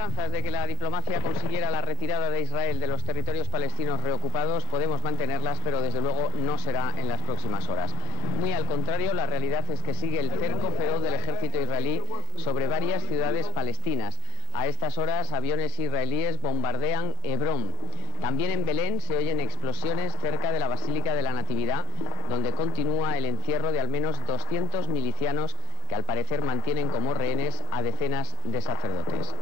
esperanzas de que la diplomacia consiguiera la retirada de Israel de los territorios palestinos reocupados podemos mantenerlas, pero desde luego no será en las próximas horas. Muy al contrario, la realidad es que sigue el cerco feroz del ejército israelí sobre varias ciudades palestinas. A estas horas, aviones israelíes bombardean Hebrón. También en Belén se oyen explosiones cerca de la Basílica de la Natividad, donde continúa el encierro de al menos 200 milicianos que al parecer mantienen como rehenes a decenas de sacerdotes.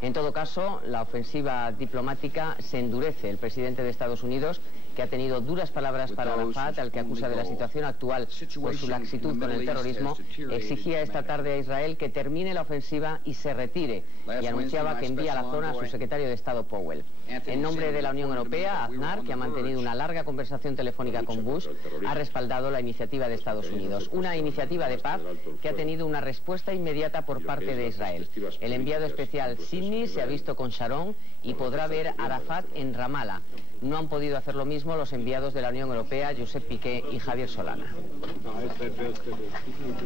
En todo caso, la ofensiva diplomática se endurece. El presidente de Estados Unidos, que ha tenido duras palabras para Arafat, al que acusa de la situación actual por su laxitud con el terrorismo, exigía esta tarde a Israel que termine la ofensiva y se retire, y anunciaba que envía a la zona a su secretario de Estado Powell. En nombre de la Unión Europea, Aznar, que ha mantenido una larga conversación telefónica con Bush, ha respaldado la iniciativa de Estados Unidos, una iniciativa de paz que ha tenido una respuesta inmediata por parte de Israel. El enviado especial Sidney se ha visto con Sharon y podrá ver a Arafat en Ramallah. No han podido hacer lo mismo los enviados de la Unión Europea, Josep Piqué y Javier Solana.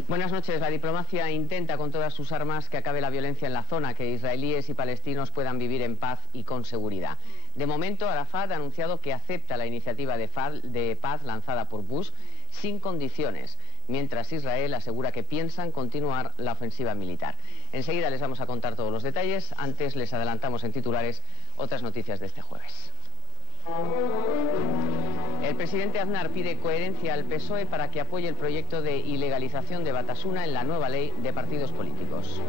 Buenas noches. La diplomacia intenta con todas sus armas que acabe la violencia en la zona, que israelíes y palestinos puedan vivir en paz y con seguridad. De momento, Arafat ha anunciado que acepta la iniciativa de paz lanzada por Bush sin condiciones, mientras Israel asegura que piensan continuar la ofensiva militar. Enseguida les vamos a contar todos los detalles. Antes les adelantamos en titulares otras noticias de este jueves. El presidente Aznar pide coherencia al PSOE para que apoye el proyecto de ilegalización de Batasuna en la nueva ley de partidos políticos.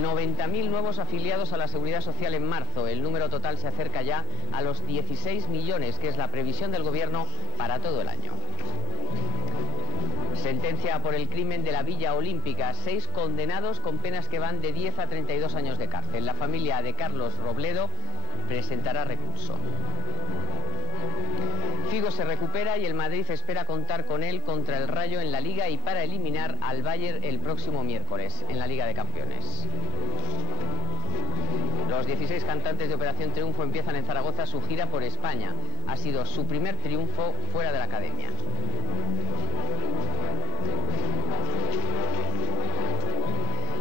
90.000 nuevos afiliados a la Seguridad Social en marzo. El número total se acerca ya a los 16 millones, que es la previsión del gobierno para todo el año. Sentencia por el crimen de la Villa Olímpica. 6 condenados con penas que van de 10 a 32 años de cárcel. La familia de Carlos Robledo presentará recurso. Figo se recupera y el Madrid espera contar con él contra el Rayo en la Liga y para eliminar al Bayern el próximo miércoles en la Liga de Campeones. Los 16 cantantes de Operación Triunfo empiezan en Zaragoza su gira por España. Ha sido su primer triunfo fuera de la academia.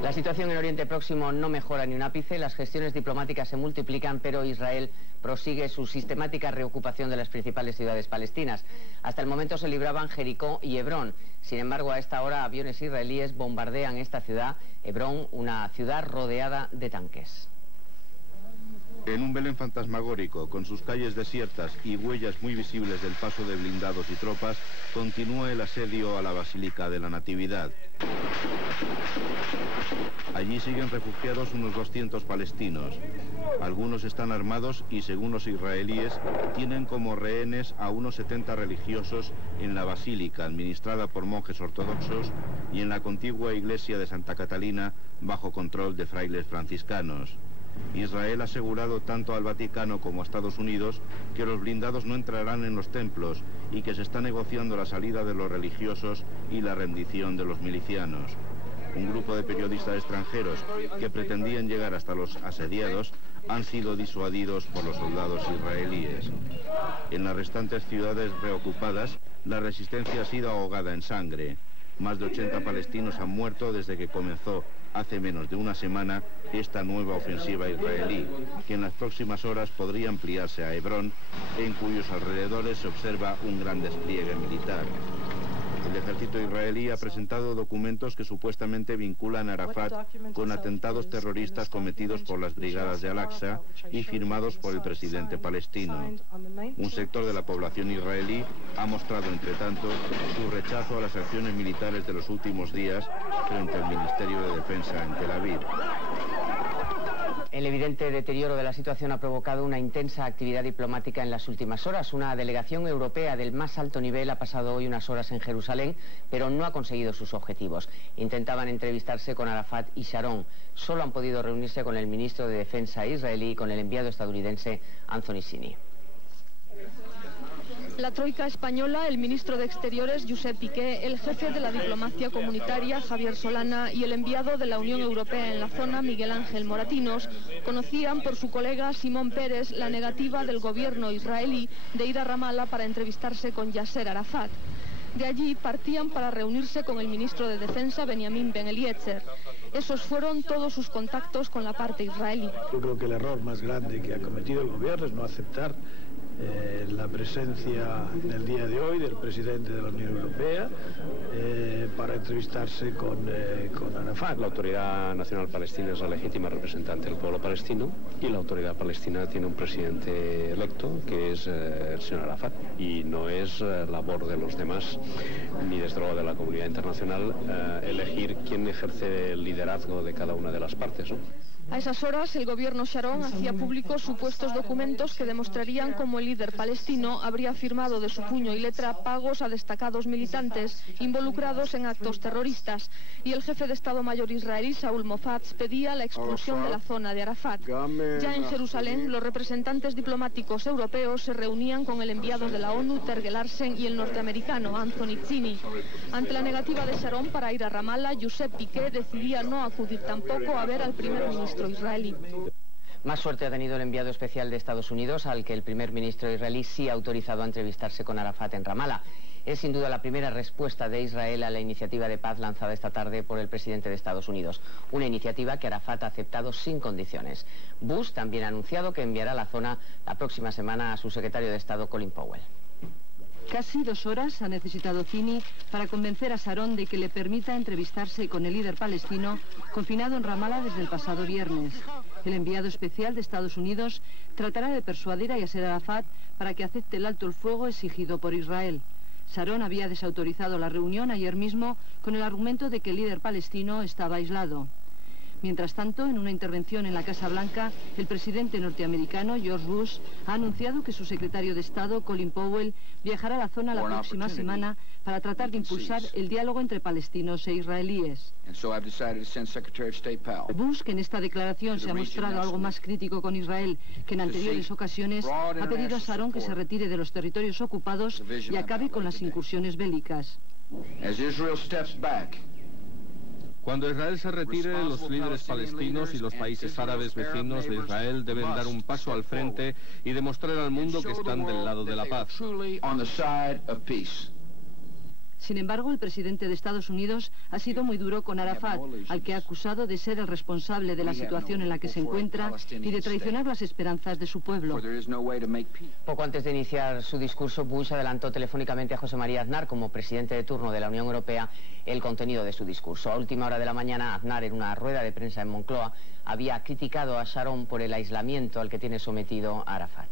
La situación en Oriente Próximo no mejora ni un ápice, las gestiones diplomáticas se multiplican, pero Israel prosigue su sistemática reocupación de las principales ciudades palestinas. Hasta el momento se libraban Jericó y Hebrón. Sin embargo, a esta hora aviones israelíes bombardean esta ciudad, Hebrón, una ciudad rodeada de tanques. En un Belén fantasmagórico, con sus calles desiertas y huellas muy visibles del paso de blindados y tropas, continúa el asedio a la Basílica de la Natividad. Allí siguen refugiados unos 200 palestinos. Algunos están armados y, según los israelíes, tienen como rehenes a unos 70 religiosos en la basílica, administrada por monjes ortodoxos, y en la contigua iglesia de Santa Catalina, bajo control de frailes franciscanos. Israel ha asegurado tanto al Vaticano como a Estados Unidos que los blindados no entrarán en los templos y que se está negociando la salida de los religiosos y la rendición de los milicianos. Un grupo de periodistas extranjeros que pretendían llegar hasta los asediados han sido disuadidos por los soldados israelíes. En las restantes ciudades reocupadas, la resistencia ha sido ahogada en sangre. Más de 80 palestinos han muerto desde que comenzó hace menos de una semana esta nueva ofensiva israelí, que en las próximas horas podría ampliarse a Hebrón, en cuyos alrededores se observa un gran despliegue militar. El ejército israelí ha presentado documentos que supuestamente vinculan a Arafat con atentados terroristas cometidos por las brigadas de Al-Aqsa y firmados por el presidente palestino. Un sector de la población israelí ha mostrado, entre tanto, su rechazo a las acciones militares de los últimos días frente al Ministerio de Defensa en Tel Aviv. El evidente deterioro de la situación ha provocado una intensa actividad diplomática en las últimas horas. Una delegación europea del más alto nivel ha pasado hoy unas horas en Jerusalén, pero no ha conseguido sus objetivos. Intentaban entrevistarse con Arafat y Sharon. Solo han podido reunirse con el ministro de Defensa israelí y con el enviado estadounidense Anthony Zinni. La troika española, el ministro de Exteriores, Josep Piqué, el jefe de la diplomacia comunitaria, Javier Solana, y el enviado de la Unión Europea en la zona, Miguel Ángel Moratinos, conocían por su colega Simón Peres la negativa del gobierno israelí de ir a Ramallah para entrevistarse con Yasser Arafat. De allí partían para reunirse con el ministro de Defensa, Benjamin Ben Eliezer. Esos fueron todos sus contactos con la parte israelí. Yo creo que el error más grande que ha cometido el gobierno es no aceptar la presencia en el día de hoy del presidente de la Unión Europea para entrevistarse con Arafat. La Autoridad Nacional Palestina es la legítima representante del pueblo palestino y la Autoridad Palestina tiene un presidente electo que es el señor Arafat, y no es labor de los demás ni desde luego de la comunidad internacional elegir quién ejerce el liderazgo de cada una de las partes, ¿no? A esas horas, el gobierno Sharon hacía públicos supuestos documentos que demostrarían cómo el líder palestino habría firmado de su puño y letra pagos a destacados militantes involucrados en actos terroristas. Y el jefe de Estado Mayor israelí, Saúl Mofatz, pedía la expulsión de la zona de Arafat. Ya en Jerusalén, los representantes diplomáticos europeos se reunían con el enviado de la ONU, Tergel Arsen, y el norteamericano, Anthony Zinni. Ante la negativa de Sharon para ir a Ramallah, Giuseppe Piqué decidía no acudir tampoco a ver al primer ministro israelí. Más suerte ha tenido el enviado especial de Estados Unidos, al que el primer ministro israelí sí ha autorizado a entrevistarse con Arafat en Ramallah. Es sin duda la primera respuesta de Israel a la iniciativa de paz lanzada esta tarde por el presidente de Estados Unidos. Una iniciativa que Arafat ha aceptado sin condiciones. Bush también ha anunciado que enviará a la zona la próxima semana a su secretario de Estado, Colin Powell. Casi 2 horas ha necesitado Zinni para convencer a Sharon de que le permita entrevistarse con el líder palestino confinado en Ramallah desde el pasado viernes. El enviado especial de Estados Unidos tratará de persuadir a Yasser Arafat para que acepte el alto el fuego exigido por Israel. Sharon había desautorizado la reunión ayer mismo con el argumento de que el líder palestino estaba aislado. Mientras tanto, en una intervención en la Casa Blanca, el presidente norteamericano, George Bush, ha anunciado que su secretario de Estado, Colin Powell, viajará a la zona la próxima semana para tratar de impulsar el diálogo entre palestinos e israelíes. Bush, que en esta declaración se ha mostrado algo más crítico con Israel que en anteriores ocasiones, ha pedido a Sharon que se retire de los territorios ocupados y acabe con las incursiones bélicas. Cuando Israel se retire, los líderes palestinos y los países árabes vecinos de Israel deben dar un paso al frente y demostrar al mundo que están del lado de la paz. Sin embargo, el presidente de Estados Unidos ha sido muy duro con Arafat, al que ha acusado de ser el responsable de la situación en la que se encuentra y de traicionar las esperanzas de su pueblo. Poco antes de iniciar su discurso, Bush adelantó telefónicamente a José María Aznar, como presidente de turno de la Unión Europea, el contenido de su discurso. A última hora de la mañana, Aznar, en una rueda de prensa en Moncloa, había criticado a Sharon por el aislamiento al que tiene sometido a Arafat.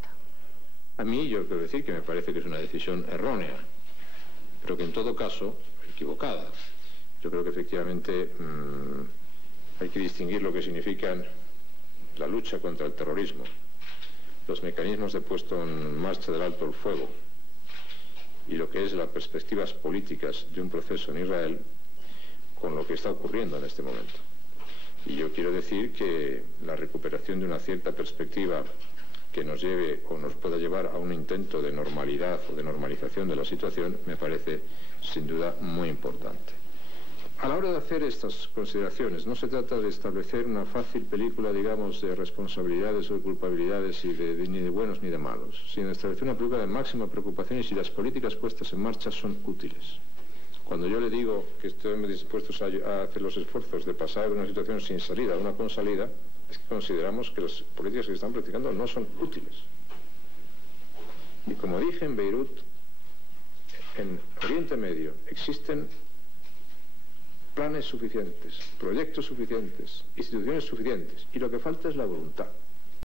A mí, yo quiero decir que me parece que es una decisión errónea, pero que en todo caso, equivocada. Yo creo que efectivamente hay que distinguir lo que significan la lucha contra el terrorismo, los mecanismos de puesto en marcha del alto el fuego y lo que es las perspectivas políticas de un proceso en Israel con lo que está ocurriendo en este momento. Y yo quiero decir que la recuperación de una cierta perspectiva que nos lleve o nos pueda llevar a un intento de normalidad o de normalización de la situación me parece sin duda muy importante. A la hora de hacer estas consideraciones no se trata de establecer una fácil película, digamos, de responsabilidades o de culpabilidades y ni de buenos ni de malos, sino de establecer una película de máxima preocupación y si las políticas puestas en marcha son útiles. Cuando yo le digo que estamos dispuestos a hacer los esfuerzos de pasar de una situación sin salida a una con salida, es que consideramos que las políticas que se están practicando no son útiles. Y como dije en Beirut, en Oriente Medio existen planes suficientes, proyectos suficientes, instituciones suficientes, y lo que falta es la voluntad.